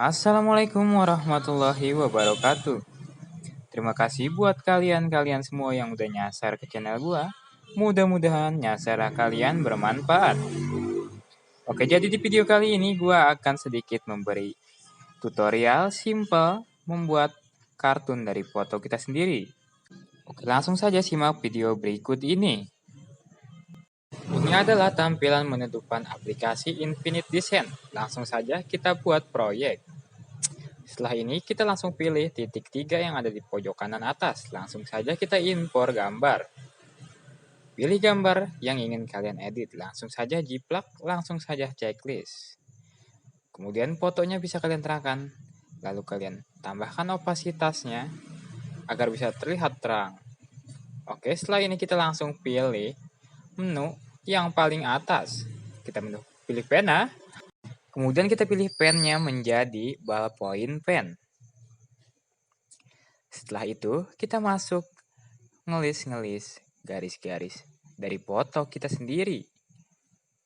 Assalamualaikum warahmatullahi wabarakatuh. Terima kasih buat kalian semua yang udah nyasar ke channel gua. Mudah-mudahan nyasar kalian bermanfaat. Oke, jadi di video kali ini gua akan sedikit memberi tutorial simple membuat kartun dari foto kita sendiri. Oke, langsung saja simak video berikut ini. Ini adalah tampilan menutupan aplikasi Infinite Design. Langsung saja kita buat proyek. Setelah ini kita langsung pilih titik 3 yang ada di pojok kanan atas. Langsung saja kita impor gambar. Pilih gambar yang ingin kalian edit. Langsung saja jiplak, langsung saja checklist. Kemudian fotonya bisa kalian terangkan. Lalu kalian tambahkan opasitasnya agar bisa terlihat terang. Oke, setelah ini kita langsung pilih menu yang paling atas. Kita pilih pena. Kemudian kita pilih pennya menjadi ballpoint pen. Setelah itu kita masuk ngelis garis-garis dari foto kita sendiri.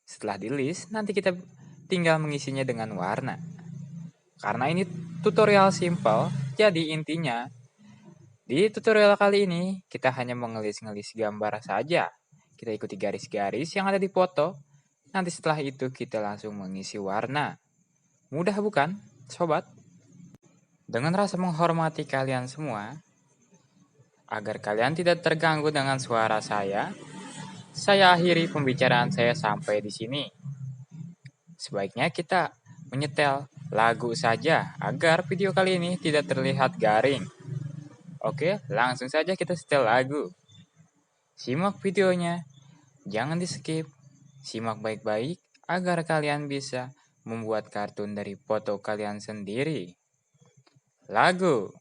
Setelah di list, nanti kita tinggal mengisinya dengan warna. Karena ini tutorial simple, jadi intinya di tutorial kali ini kita hanya mengelis-ngelis gambar saja. Kita ikuti garis-garis yang ada di foto. Nanti setelah itu kita langsung mengisi warna. Mudah bukan, sobat? Dengan rasa menghormati kalian semua, agar kalian tidak terganggu dengan suara saya akhiri pembicaraan saya sampai di sini. Sebaiknya kita menyetel lagu saja agar video kali ini tidak terlihat garing. Oke, langsung saja kita setel lagu. Simak videonya, jangan di skip. Simak baik-baik agar kalian bisa membuat kartun dari foto kalian sendiri. Lagu.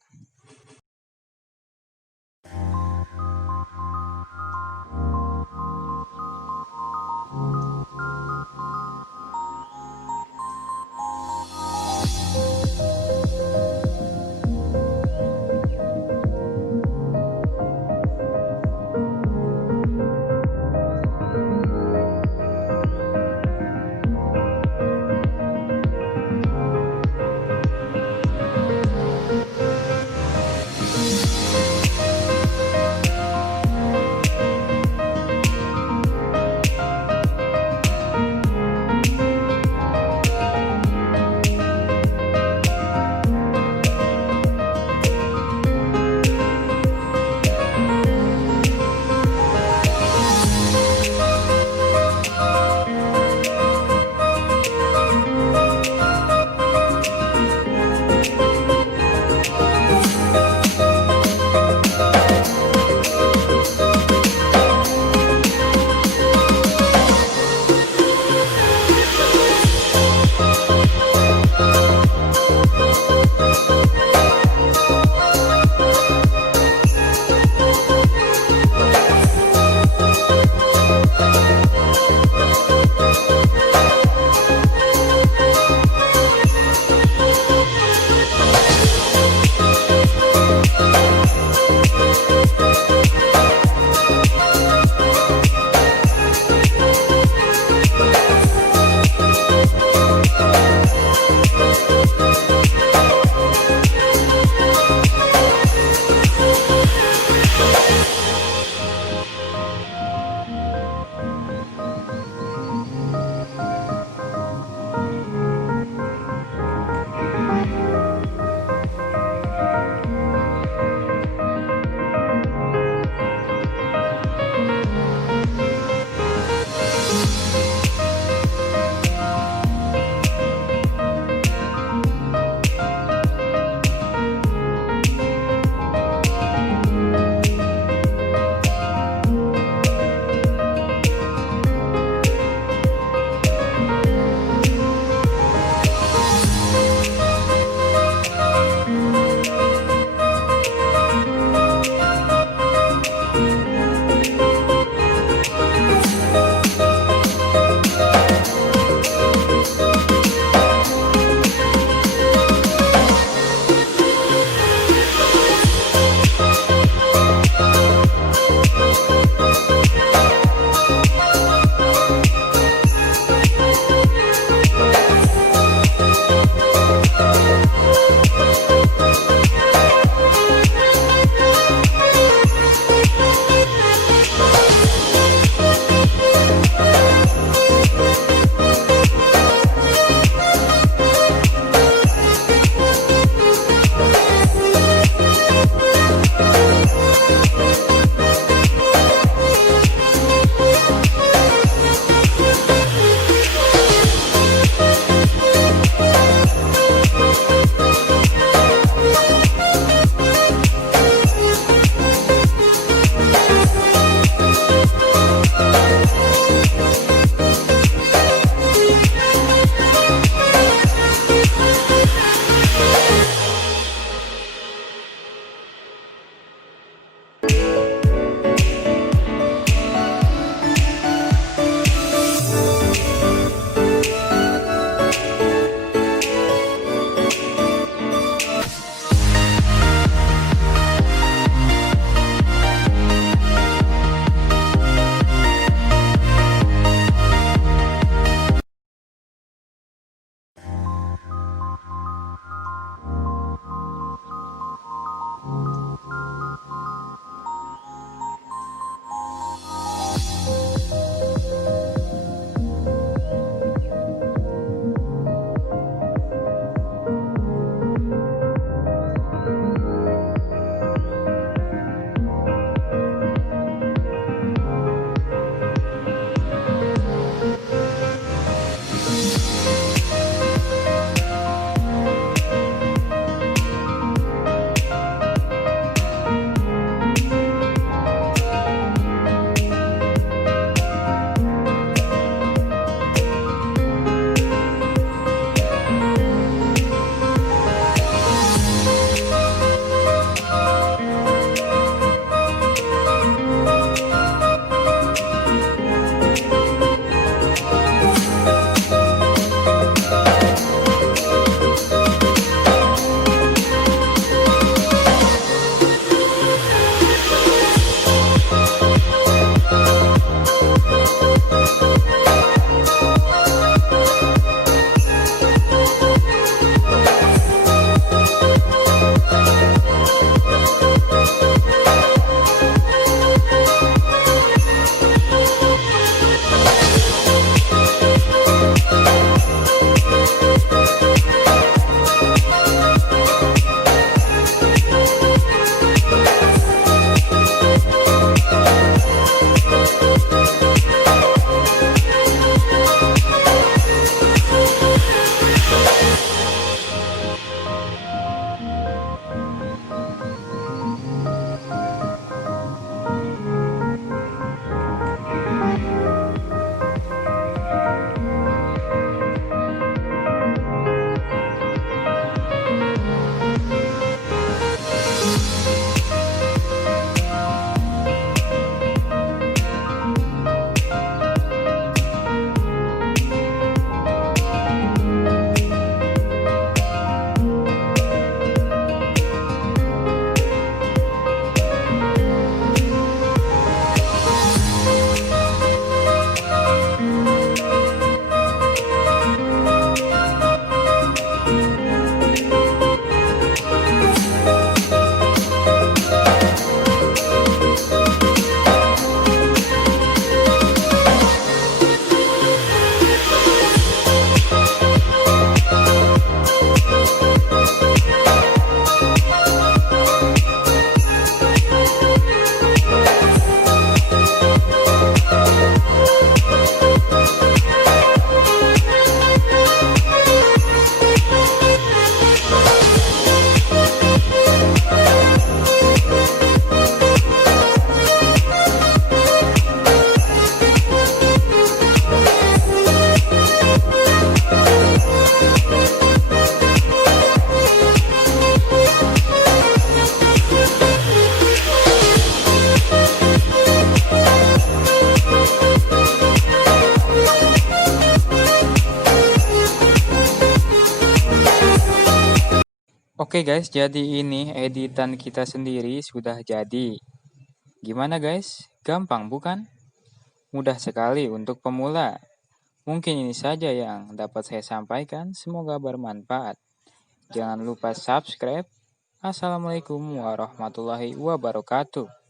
Oke guys, jadi ini editan kita sendiri sudah jadi. Gimana guys? Gampang bukan? Mudah sekali untuk pemula. Mungkin ini saja yang dapat saya sampaikan, semoga bermanfaat. Jangan lupa subscribe. Assalamualaikum warahmatullahi wabarakatuh.